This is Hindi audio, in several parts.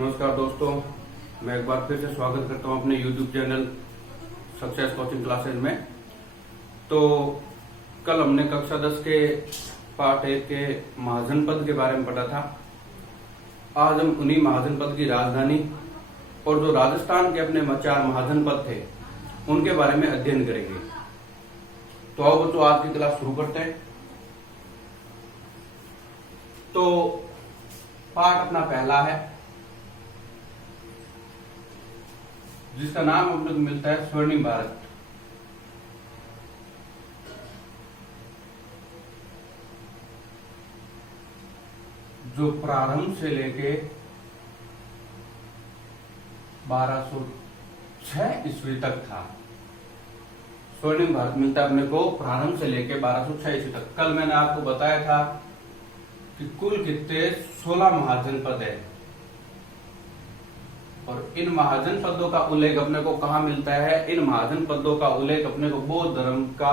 नमस्कार दोस्तों, मैं एक बार फिर से स्वागत करता हूं अपने YouTube channel success coaching classes में। तो कल हमने कक्षा 10 के पाठ 1 के महाजनपद के बारे में पढ़ा था। आज हम उन्हीं महाजनपद की राजधानी और जो राजस्थान के अपने 4 महाजनपद थे उनके बारे में अध्ययन करेंगे। तो आओ बच्चों, आज की क्लास शुरू करते हैं। तो पाठ अपना पहला है जिसका नाम हम लोग मिलता है स्वर्णिम भारत। जो प्रारंभ से लेके 1206 ईस्वी तक था। स्वर्णिम भारत मिलता है अपने को प्रारंभ से लेके 1206 ईस्वी तक। कल मैंने आपको बताया था कि कुल कितने 16 महाजनपद है और इन महाजनपदों का उल्लेख अपने को कहाँ मिलता है। इन महाजनपदों का उल्लेख अपने को बौद्ध धर्म का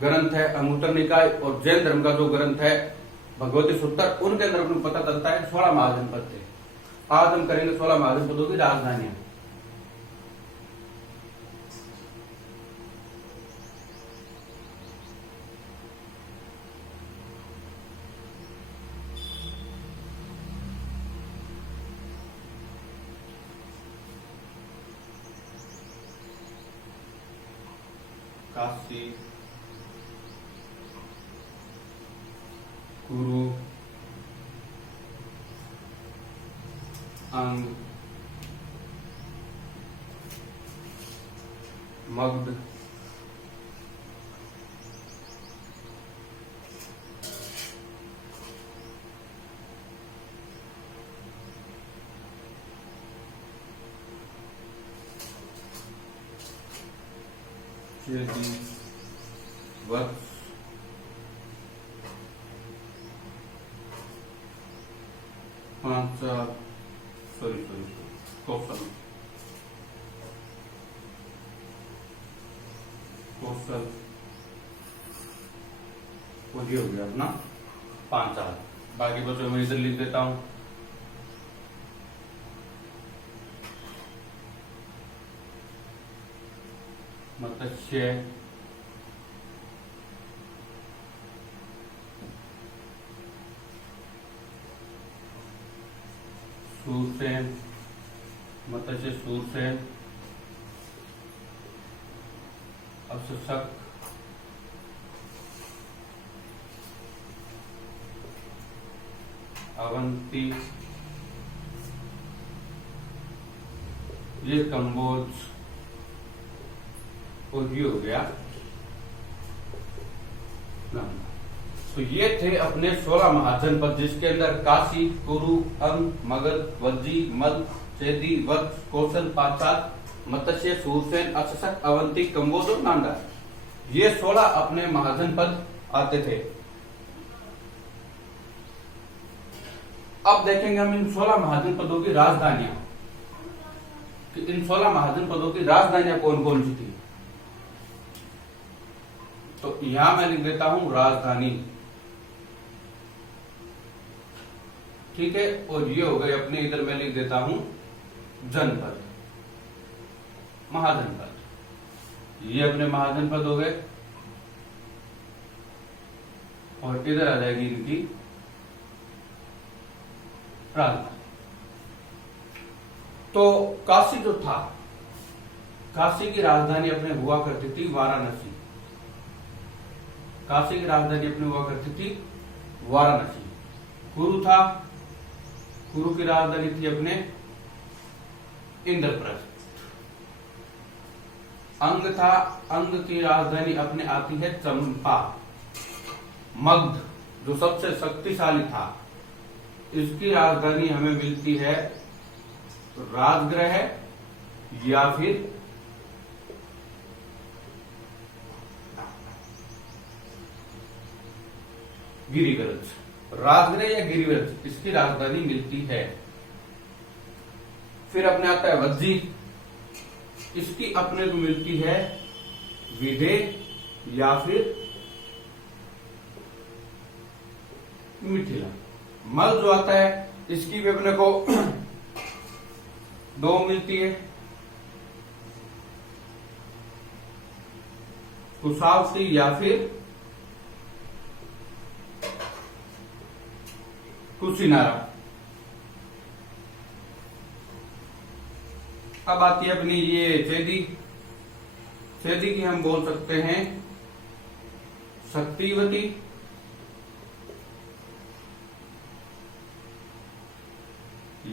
ग्रंथ है अंगुत्तर निकाय और जैन धर्म का जो ग्रंथ है भगवती सूत्र, उनके अंदर अपने पता चलता है 16 महाजनपद थे। आज हम करेंगे 16 महाजनपदों की राजधानियां। काशी, कुरु, अंग, मगध, वत्स, कौशल, कौशल वो ये हो गया अपना 5 साल। बाकी बच्चों मैं इधर लिख देता हूं। मत्स्य, सूरसेन, मत्स्य सूरसेन, अक्षशक, अवंती, ये कंबोज और ये हो गया नालंदा। तो ये थे अपने 16 महाजनपद जिसके अंदर काशी, कुरु, अंग, मगध, वज्जी, मल, चेदी, वत्स, कौशल, पांचाल, मत्स्य, सूरसेन, अक्षशक, अवंती, कंबोज और नालंदा, ये 16 अपने महाजनपद आते थे। अब देखेंगे हम इन 16 महाजनपदों की राजधानियां कि इन 16 महाजनपदों की राजधानियां कौन कौन सी थी। तो यहां मैं लिख देता हूं राजधानी, ठीक है। और ये हो गए अपने, इधर मैं लिख देता हूं जनपद, महाजनपद। ये अपने महाजनपद हो गए और इधर आ जाएगी इनकी राजधानी। तो काशी जो था, काशी की राजधानी अपने हुआ करती थी वाराणसी। काशी की राजधानी अपनी हुआ करती थी वाराणसी। कुरु था, कुरु की राजधानी थी अपने इंद्रप्रस्थ। अंग था, अंग की राजधानी अपने आती है चंपा। मगध जो सबसे शक्तिशाली था, इसकी राजधानी हमें मिलती है राजगृह या फिर गिरिव्रज। राजगृह या गिरिव्रज इसकी राजधानी मिलती है। फिर अपने आता है वज्जी, इसकी अपने को मिलती है विदे या फिर मिथिला। मल जो आता है इसकी भी अपने को दो मिलती है, कुशावती या फिर कुशीनारा। अब आती है अपनी ये चेदी। चेदी की हम बोल सकते हैं शक्तिवती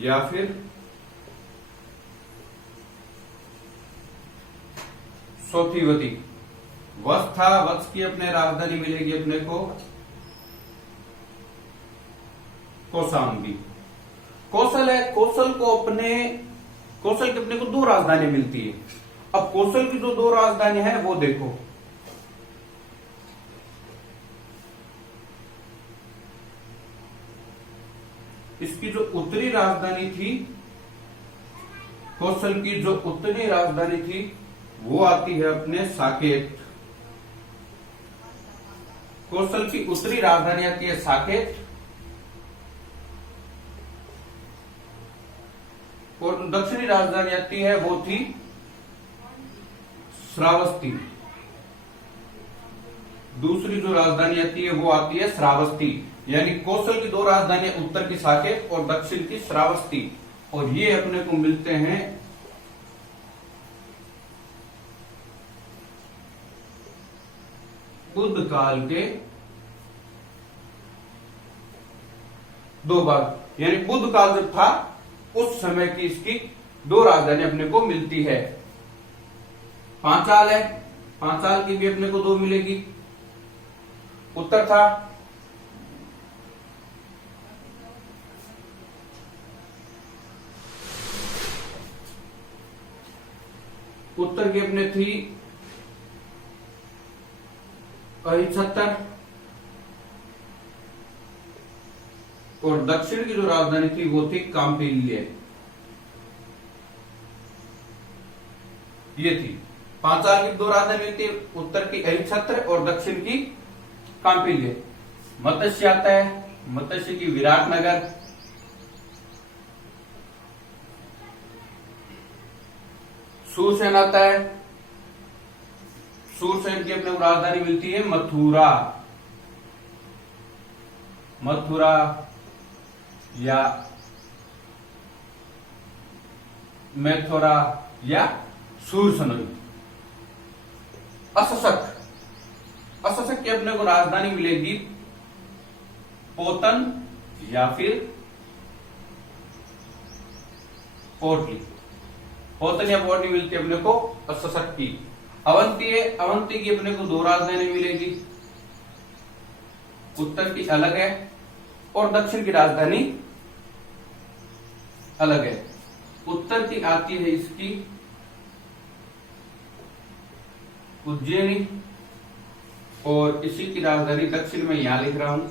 या फिर सोथीवती। वत्स था, वत्स की अपने राजधानी मिलेगी अपने को कौशाम्बी। कौशल है, कौशल की अपने को दो राजधानी मिलती है। अब कौशल की जो दो राजधानी है वो देखो, इसकी जो उत्तरी राजधानी थी, कौशल की जो उत्तरी राजधानी थी वो आती है अपने साकेत। कौशल की उत्तरी राजधानी आती है साकेत और दक्षिणी राजधानी आती है वो थी श्रावस्ती। दूसरी जो राजधानी आती है वो आती है श्रावस्ती। यानी कौशल की दो राजधानियां, उत्तर की साकेत और दक्षिण की श्रावस्ती, और ये अपने को मिलते हैं बुद्ध काल के दो भाग। यानी बुद्ध काल जब था उस समय की इसकी दो राजधानी अपने को मिलती है। पांचाल है, पांचाल की भी अपने को दो मिलेगी। उत्तर था, उत्तर की अपने थी अहिच्छत्र और दक्षिण की जो राजधानी थी वो थी काम्पिल्य। ये थी पांचाल की दो राजधानी थी, उत्तर की अहिच्छत्र और दक्षिण की काम्पिल्य। मत्स्य आता है, मत्स्य की विराटनगर। सूरसेन आता है, सूरसेन की अपने को राजधानी मिलती है मथुरा। मथुरा या मैथुरा या सूरसनई। अशशक, अशशक की अपने को राजधानी मिलेगी पोतन या फिर पोटली। पोतन या पोटली मिलती है अपने को अशशक की। अवंती है, अवंती की अपने को दो राजधानी मिलेगी, उत्तर की अलग है और दक्षिण की राजधानी अलग है। उत्तर की आती है इसकी उज्जैनी और इसी की राजधानी दक्षिण में यहां लिख रहा हूं।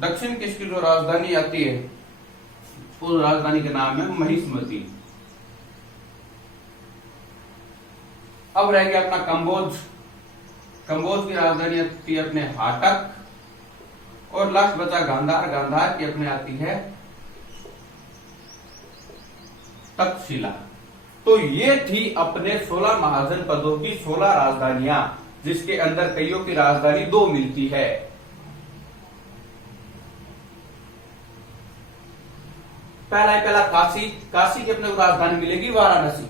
दक्षिण की इसकी जो राजधानी आती है उस राजधानी का नाम है महिष्मती। अब रह गया अपना कंबोज। कंबोज की राजधानी आती है अपने हाटक और लास्ट बचा गांधार। गांधार की अपने आती है तक्षशिला। तो ये थी अपने 16 महाजनपदों की 16 राजधानियां, जिसके अंदर कईयों की राजधानी दो मिलती है। पहला काशी। काशी की अपने को राजधानी मिलेगी वाराणसी।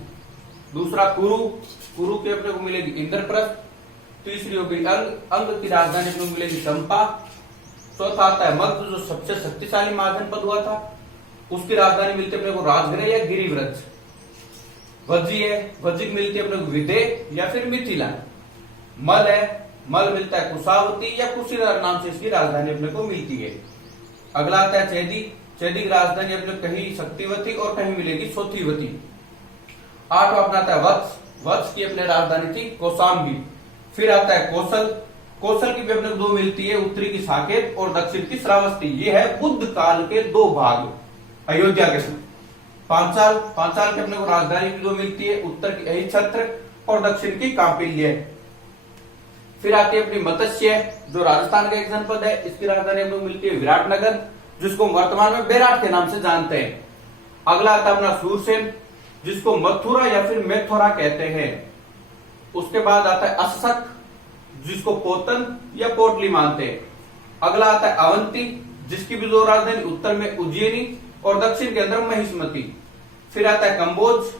दूसरा कुरु। कुरु की अपने को मिलेगी इंद्रप्रस्थ। तीसरी होगी अंग की राजधानी अपने को मिलेगी चंपा। चौथा आता है मगध, जो सबसे शक्तिशाली महाजनपद हुआ था, उसकी राजधानी मिलती है अपने को राजगृह या गिरिव्रज। वज्जी है, वज्जी मिलती है अपने को विदेह या फिर मिथिला। मल है, मल मिलता है कुशावती या कुशीनगर नाम से इसकी राजधानी अपने को मिलती है। अगला आता है चेदी। चेदी की राजधानी अपने कहीं शक्तिवती और कहीं मिलेगी सोथीवती। आठवां अपना आता है वत्स। वत्स की अपने राजधानी थी कौशाम्बी। फिर आता है कौशल। कौशल की भी अपने को दो मिलती है, उत्तरी की साकेत और दक्षिण की श्रावस्ती। ये है बुद्ध काल के दो भाग अयोध्या के समय। पांचाल। पांचाल की अपने को राजधानी भी दो मिलती है, उत्तर की अहिच्छत्र और दक्षिण की काम्पिल्य। फिर आती है अपनी मत्स्य, जो राजस्थान का एक जनपद है, इसकी राजधानी अपने को मिलती है विराटनगर। जिसको वर्तमान में बेराट के नाम से जानते हैं। अगला आता है अपना सूरसेन, जिसको मथुरा या फिर मेथुरा कहते हैं। उसके बाद आता है अशक, जिसको पोतन या पोटली मानते हैं। अगला आता है अवंती, जिसकी भी दो राजधानी, उत्तर में उज्जैनी और दक्षिण के अंदर महिष्मती। फिर आता है कंबोज,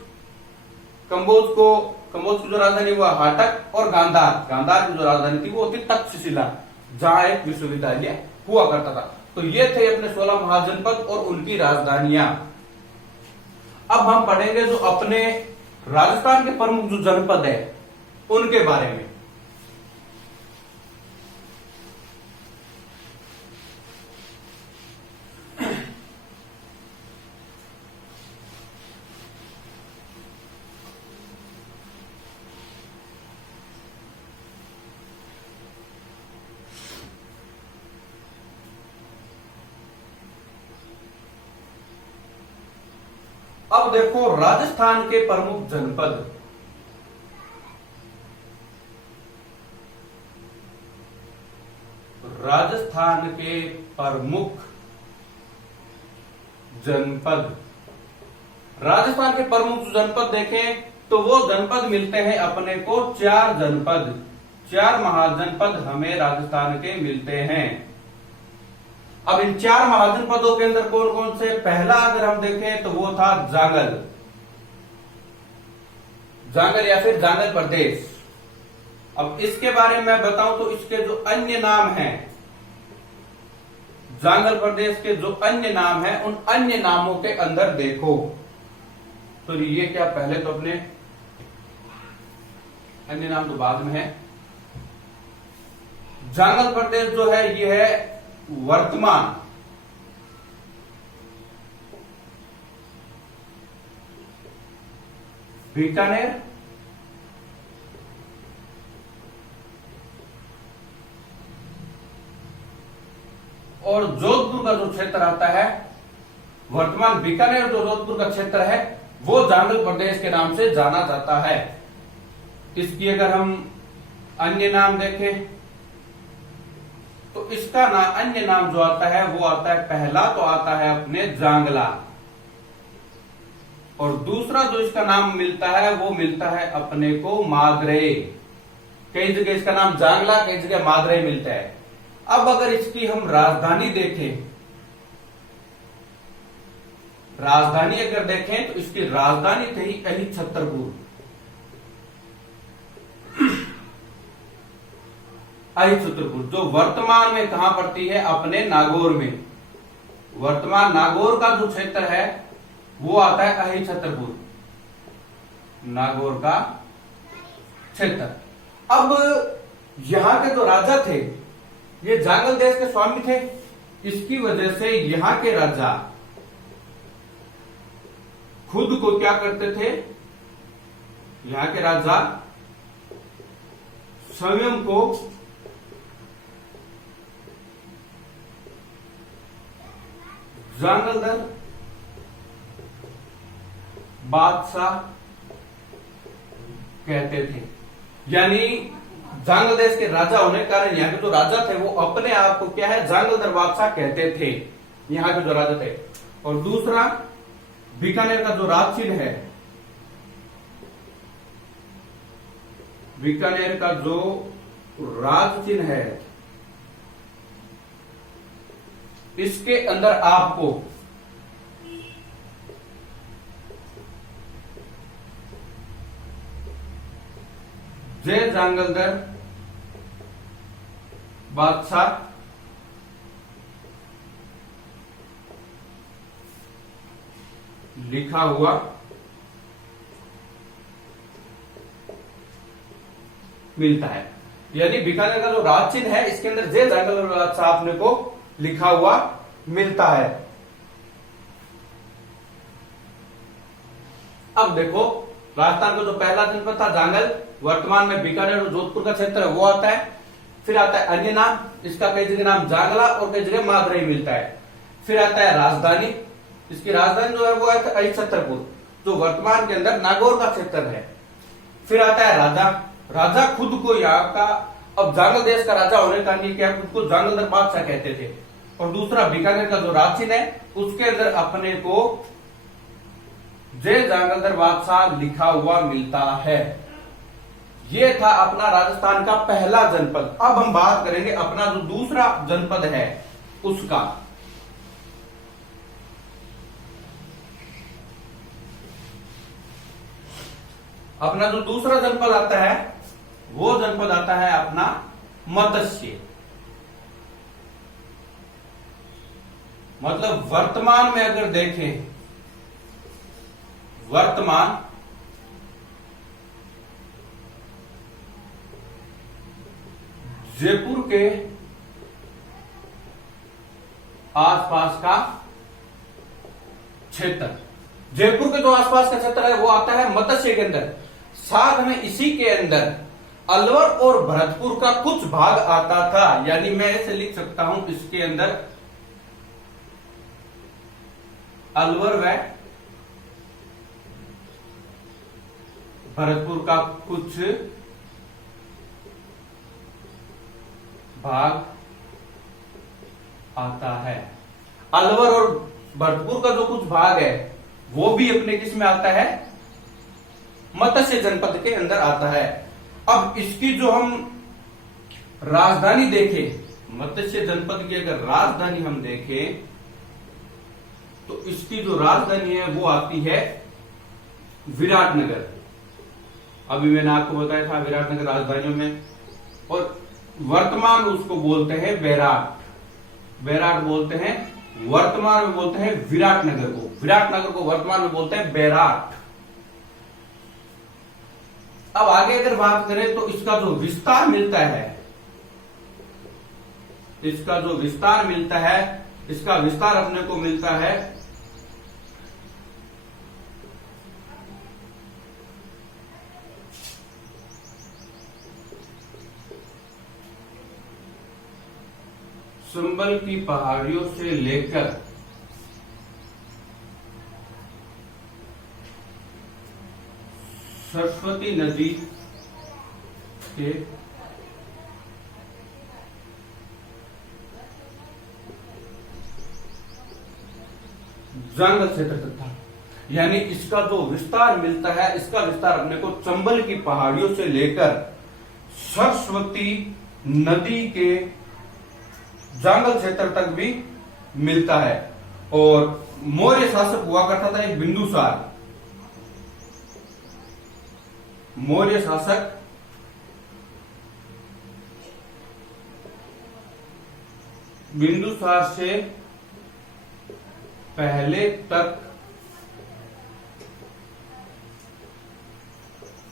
कंबोज की जो राजधानी हुआ हाटक, और गांधार की जो राजधानी थी वो थी तक्षशिला, जहां एक विश्वविद्यालय हुआ करता था। तो ये थे अपने 16 महाजनपद और उनकी राजधानियां। अब हम पढ़ेंगे जो अपने राजस्थान के प्रमुख जो जनपद है उनके बारे में। अब देखो राजस्थान के प्रमुख जनपद। राजस्थान के प्रमुख जनपद, राजस्थान के प्रमुख जनपद देखें तो वो जनपद मिलते हैं अपने को 4 जनपद, 4 महाजनपद हमें राजस्थान के मिलते हैं। अब इन 4 महाजनपदों के अंदर कौन कौन से, पहला अगर हम देखें तो वो था जांगल या फिर जांगल प्रदेश। अब इसके बारे में मैं बताऊं तो इसके जो अन्य नाम हैं, जांगल प्रदेश के जो अन्य नाम हैं, उन अन्य नामों के अंदर देखो तो ये क्या, पहले तो अपने अन्य नाम तो बाद में है। जांगल प्रदेश जो है ये है वर्तमान बीकानेर, और जोधपुर का जो क्षेत्र आता है, वर्तमान बीकानेर जो जोधपुर का क्षेत्र है वो जांगल प्रदेश के नाम से जाना जाता है। इसकी अगर हम अन्य नाम देखें तो इसका अन्य नाम जो आता है वो आता है, पहला तो आता है अपने जांगला, और दूसरा जो इसका नाम मिलता है वो मिलता है अपने को मादरे। कई जगह इसका नाम जांगला, कई जगह मादरे मिलता है। अब अगर इसकी हम राजधानी देखें, राजधानी अगर देखें तो इसकी राजधानी थी अहि छतरपुर, अहि छतरपुर, जो वर्तमान में कहां पड़ती है, अपने नागौर में। वर्तमान नागौर का जो क्षेत्र है वो आता है अहि छतरपुर, नागौर का क्षेत्र। अब यहां के जो राजा थे ये जांगल देश के स्वामी थे, इसकी वजह से यहां के राजा खुद को क्या करते थे, यहां के राजा स्वयं को जांगलदर बादशाह कहते थे। यानी जांगल देश के राजा होने के कारण यहाँ के जो राजा थे वो अपने आप को क्या है, जांगलदर बादशाह कहते थे, यहाँ के जो राजा थे। और दूसरा बीकानेर का जो राज चिन्ह है, बीकानेर का जो राज चिन्ह है, इसके अंदर आपको जय जांगलदर बादशाह लिखा हुआ मिलता है। यानी बीकानेर का जो राज चिन्ह है इसके अंदर जय जांगलदर बादशाह आपने को लिखा हुआ मिलता है। अब देखो राजस्थान का जो पहला जनपद था जांगल, वर्तमान में बीकानेर और जोधपुर का क्षेत्र है वो आता है। फिर आता है अन्य नाम, इसका कई जगह नाम जांगला और कई जगह मादरे मिलता है। फिर आता है राजधानी, इसकी राजधानी जो है वो है अहि छतरपुर, जो वर्तमान के अंदर नागौर का क्षेत्र है। फिर आता है राजा, राजा खुद को यहाँ का, अब जांगल देश का राजा होने का नहीं क्या, खुद को जांगलदर बादशाह कहते थे। और दूसरा बीकानेर का जो राज चिन्ह है उसके अंदर अपने को जय जांगलधर बादशाह लिखा हुआ मिलता है। यह था अपना राजस्थान का पहला जनपद। अब हम बात करेंगे अपना जो दूसरा जनपद है उसका। अपना जो दूसरा जनपद आता है वो जनपद आता है अपना मत्स्य। मतलब वर्तमान में अगर देखें, वर्तमान जयपुर के आसपास का क्षेत्र, जयपुर के जो आसपास का क्षेत्र है वो आता है मत्स्य के अंदर। साथ में इसी के अंदर अलवर और भरतपुर का कुछ भाग आता था। यानी मैं ऐसे लिख सकता हूं इसके अंदर अलवर व भरतपुर का कुछ भाग आता है। अलवर और भरतपुर का जो कुछ भाग है वो भी अपने किस में आता है, मत्स्य जनपद के अंदर आता है। अब इसकी जो हम राजधानी देखें, मत्स्य जनपद की अगर राजधानी हम देखें तो इसकी जो राजधानी है वो आती है विराटनगर। अभी मैंने आपको बताया था विराटनगर राजधानियों में, और वर्तमान उसको बोलते हैं बैराट। बैराट बोलते हैं, वर्तमान में बोलते हैं विराटनगर को। विराटनगर को वर्तमान में बोलते हैं बैराट। अब आगे अगर बात करें तो इसका जो विस्तार मिलता है, इसका जो विस्तार मिलता है, इसका विस्तार अपने को मिलता है संबल की पहाड़ियों से लेकर सरस्वती नदी के जंगल क्षेत्र तक था। यानी इसका जो विस्तार मिलता है, इसका विस्तार अपने को चंबल की पहाड़ियों से लेकर सरस्वती नदी के जंगल क्षेत्र तक भी मिलता है। और मौर्य शासक हुआ करता था एक बिंदुसार। मौर्य शासक बिंदुसार से पहले तक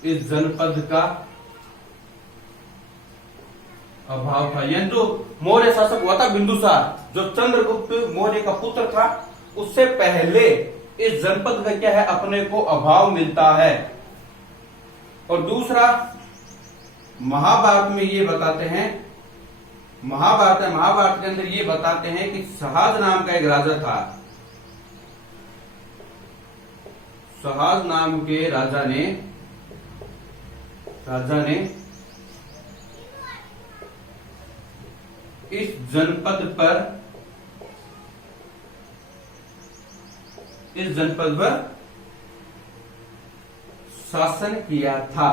इस जनपद का अभाव था। यानी जो मौर्य शासक हुआ था बिंदुसार, जो चंद्रगुप्त मौर्य का पुत्र था, उससे पहले इस जनपद का क्या है, अपने को अभाव मिलता है। और दूसरा महाभारत में ये बताते हैं, महाभारत है, महाभारत के अंदर ये बताते हैं कि सहाज नाम का एक राजा था। सहाज नाम के राजा ने इस जनपद पर शासन किया था।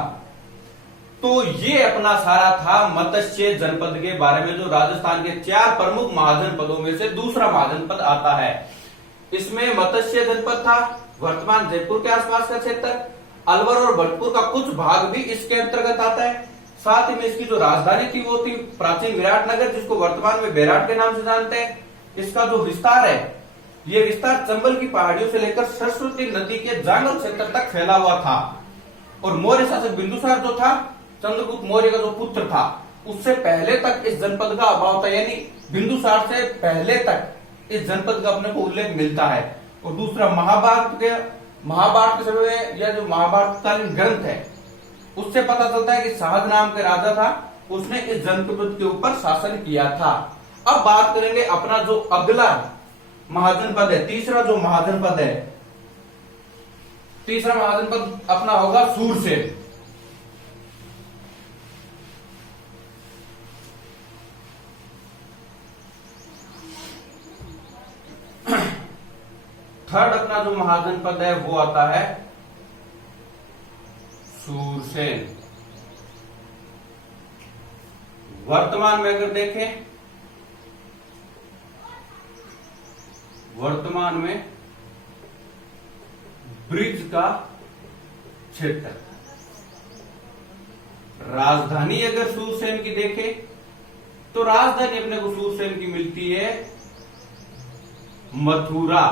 तो ये अपना सारा था मत्स्य जनपद के बारे में, जो राजस्थान के 4 प्रमुख महाजनपदों में से दूसरा महाजनपद आता है। इसमें मत्स्य जनपद था, वर्तमान जयपुर के आसपास का क्षेत्र, अलवर और भरतपुर का कुछ भाग भी इसके अंतर्गत आता है। साथ ही में इसकी जो राजधानी थी वो थी प्राचीन विराटनगर, जिसको वर्तमान में बैराट के नाम से जानते हैं। इसका जो विस्तार है, ये विस्तार चंबल की पहाड़ियों से लेकर सरस्वती नदी के जंगल क्षेत्र तक फैला हुआ था। और मौर्य शासक बिंदुसार जो था, चंद्रगुप्त मौर्य का जो पुत्र था, उससे पहले तक इस जनपद का अभाव था। यानी बिंदुसार से पहले तक इस जनपद का अपने को उल्लेख मिलता है। और दूसरा महाभारत के समय में, या जो महाभारतकालीन ग्रंथ है, उससे पता चलता है कि सहज नाम के राजा था, उसने इस जनपद के ऊपर शासन किया था। अब बात करेंगे अपना जो अगला महाजनपद है, तीसरा जो महाजनपद है, तीसरा महाजनपद अपना होगा सूरसेन। थर्ड अपना जो महाजनपद है वो आता है सूरसेन। वर्तमान में अगर देखें, वर्तमान में ब्रिज का क्षेत्र। राजधानी अगर सूरसेन की देखें तो राजधानी अपने को सूरसेन की मिलती है मथुरा।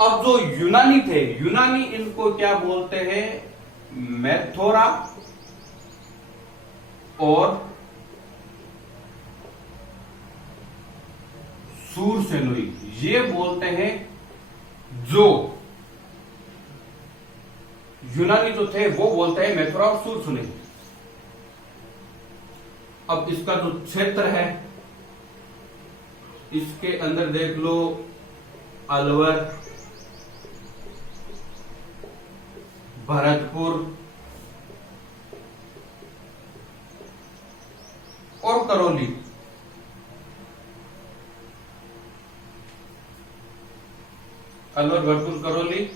अब जो यूनानी थे, यूनानी इनको क्या बोलते हैं, मैथोरा और सूरसेनुई, ये बोलते हैं। जो यूनानी जो थे वो बोलते हैं मैथुरा और सूरसेनुई। अब इसका जो क्षेत्र है, इसके अंदर देख लो अलवर, भरतपुर और करौली। अलवर, भरतपुर, करौली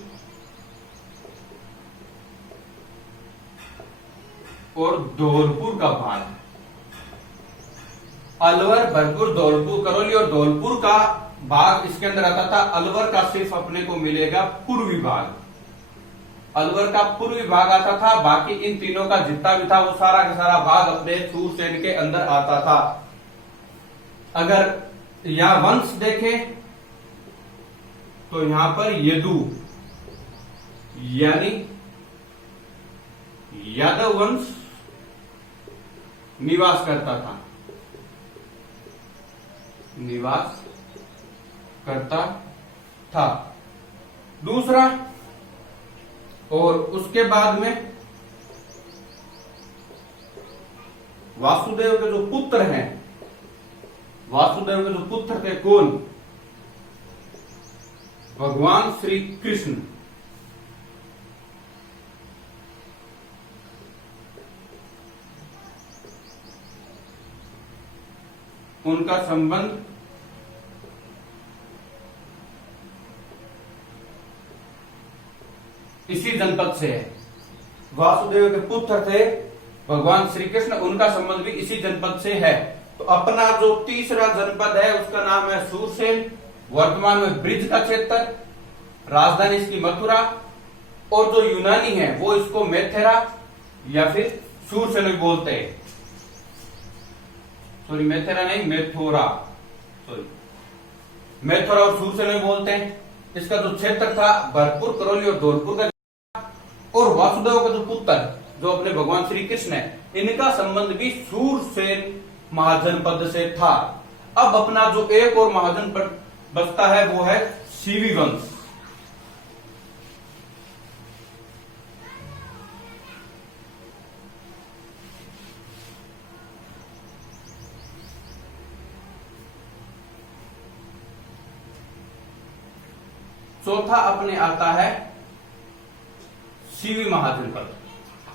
और धौलपुर का भाग। अलवर, भरतपुर, धौलपुर, करौली और धौलपुर का भाग इसके अंदर आता था। अलवर का सिर्फ अपने को मिलेगा पूर्वी भाग, अलवर का पूर्वी भाग आता था। बाकी इन तीनों का जितना भी था वो सारा का सारा भाग अपने सूरसेन के अंदर आता था। अगर यहां वंश देखें तो यहां पर यदु यानी यादव वंश निवास करता था, निवास करता था। दूसरा, और उसके बाद में वासुदेव के जो पुत्र हैं, वासुदेव के जो पुत्र थे कौन, भगवान श्री कृष्ण। उनका संबंध इसी जनपद से है। वासुदेव के पुत्र थे भगवान श्री कृष्ण, उनका संबंध भी इसी जनपद से है। तो अपना जो तीसरा जनपद है उसका नाम है सूरसेन। वर्तमान में ब्रिज का क्षेत्र, राजधानी इसकी मथुरा, और जो यूनानी है वो इसको मेथेरा या फिर सूरसेन बोलते हैं। सॉरी, मेथेरा नहीं, मेथोरा, सॉरी, मेथोरा और सूरसेन बोलते हैं। इसका जो क्षेत्र था भरतपुर, करौली और धौलपुर का, और वासुदेव का जो पुत्र जो अपने भगवान श्री कृष्ण है, इनका संबंध भी सूरसेन महाजनपद से था। अब अपना जो एक और महाजनपद बचता है वो है सीवी वंश। चौथा अपने आता है सीवी महाजनपद।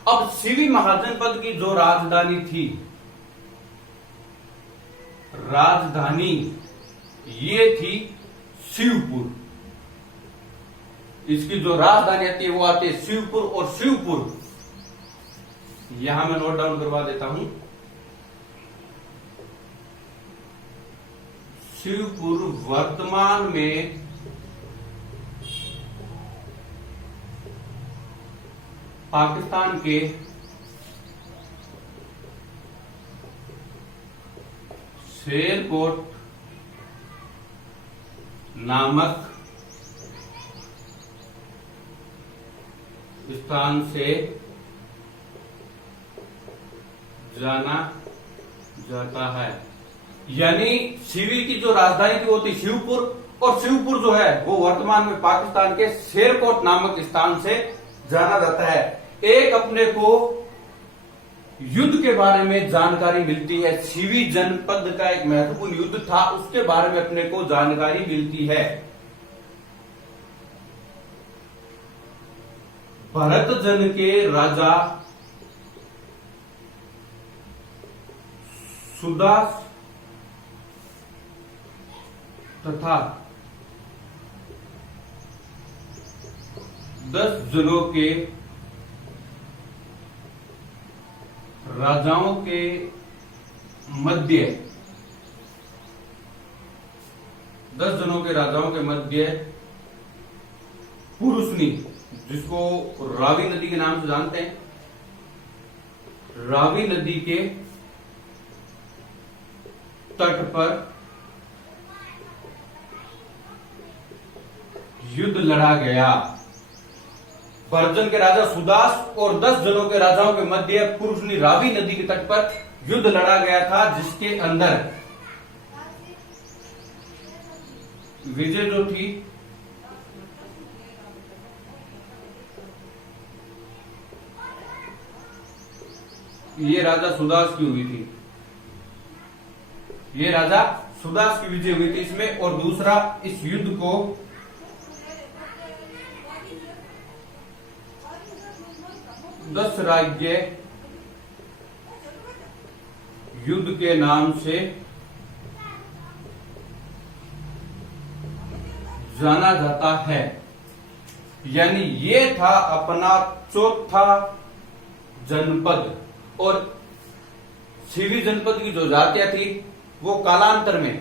अब सीवी महाजनपद की जो राजधानी थी, राजधानी ये थी शिवपुर। इसकी जो राजधानी आती है वो आती है शिवपुर, और शिवपुर यहां मैं नोट डाउन करवा देता हूं। शिवपुर वर्तमान में पाकिस्तान के शेरकोट नामक स्थान से जाना जाता है। यानी सीवी की जो राजधानी थी वो थी शिवपुर, और शिवपुर जो है वो वर्तमान में पाकिस्तान के शेरकोट नामक स्थान से जाना जाता है। एक अपने को युद्ध के बारे में जानकारी मिलती है। सीवी जनपद का एक महत्वपूर्ण युद्ध था, उसके बारे में अपने को जानकारी मिलती है। भरत जन के राजा सुदास तथा 10 जनों के राजाओं के मध्य 10 जनों के राजाओं के मध्य पुरुषनी, जिसको रावी नदी के नाम से जानते हैं, रावी नदी के तट पर युद्ध लड़ा गया। बर्जन के राजा सुदास और 10 जनों के राजाओं के मध्य पुरुषनी रावी नदी के तट पर युद्ध लड़ा गया था, जिसके अंदर विजय जो थी ये राजा सुदास की हुई थी। ये राजा सुदास की विजय हुई थी इसमें। और दूसरा, इस युद्ध को दस राज्य युद्ध के नाम से जाना जाता है। यानी ये था अपना चौथा जनपद। और सीवी जनपद की जो जातियां थी वो कालांतर में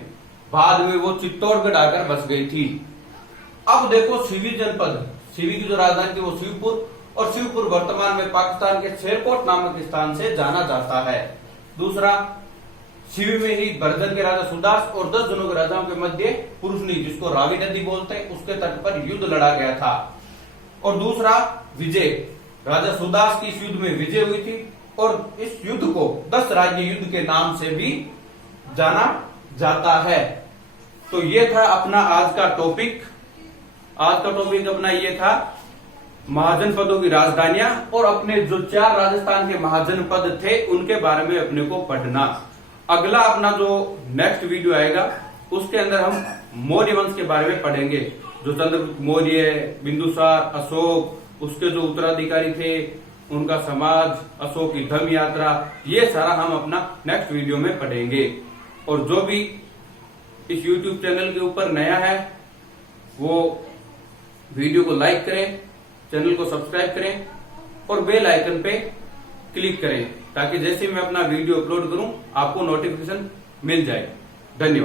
बाद में वो चित्तौड़गढ़ आकर बस गई थी। अब देखो सीवी जनपद, सीवी की जो राजधानी थी वो शिवपुर, और शिवपुर वर्तमान में पाकिस्तान के शेरकोट नामक स्थान से जाना जाता है। दूसरा, सीवी में ही बर्जन के राजा सुदास और 10 जनों के राजाओं के मध्य पुरुषनी, जिसको रावी नदी बोलते हैं, उसके तट पर युद्ध लड़ा गया था। और दूसरा, विजय, राजा सुदास की इस युद्ध में विजय हुई थी और इस युद्ध को 10 राज्य युद्ध के नाम से भी जाना जाता है। तो ये था अपना आज का टॉपिक। आज का टॉपिक अपना ये था महाजनपदों की राजधानियां, और अपने जो 4 राजस्थान के महाजनपद थे उनके बारे में अपने को पढ़ना। अगला अपना जो नेक्स्ट वीडियो आएगा उसके अंदर हम मौर्य वंश के बारे में पढ़ेंगे। जो चंद्रगुप्त मौर्य, बिंदुसार, अशोक, उसके जो उत्तराधिकारी थे, उनका समाज, अशोक की धर्म यात्रा, ये सारा हम अपना नेक्स्ट वीडियो में पढ़ेंगे। और जो भी इस YouTube चैनल के ऊपर नया है वो वीडियो को लाइक करें, चैनल को सब्सक्राइब करें और बेल आइकन पे क्लिक करें, ताकि जैसे मैं अपना वीडियो अपलोड करूं आपको नोटिफिकेशन मिल जाए। धन्यवाद।